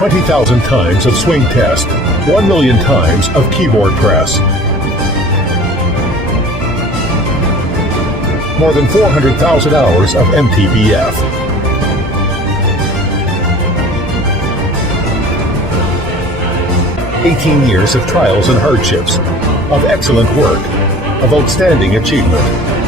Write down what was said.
20,000 times of swing test, 1 million times of keyboard press. More than 400,000 hours of MTBF. "18 years of trials and hardships, of excellent work, of outstanding achievement.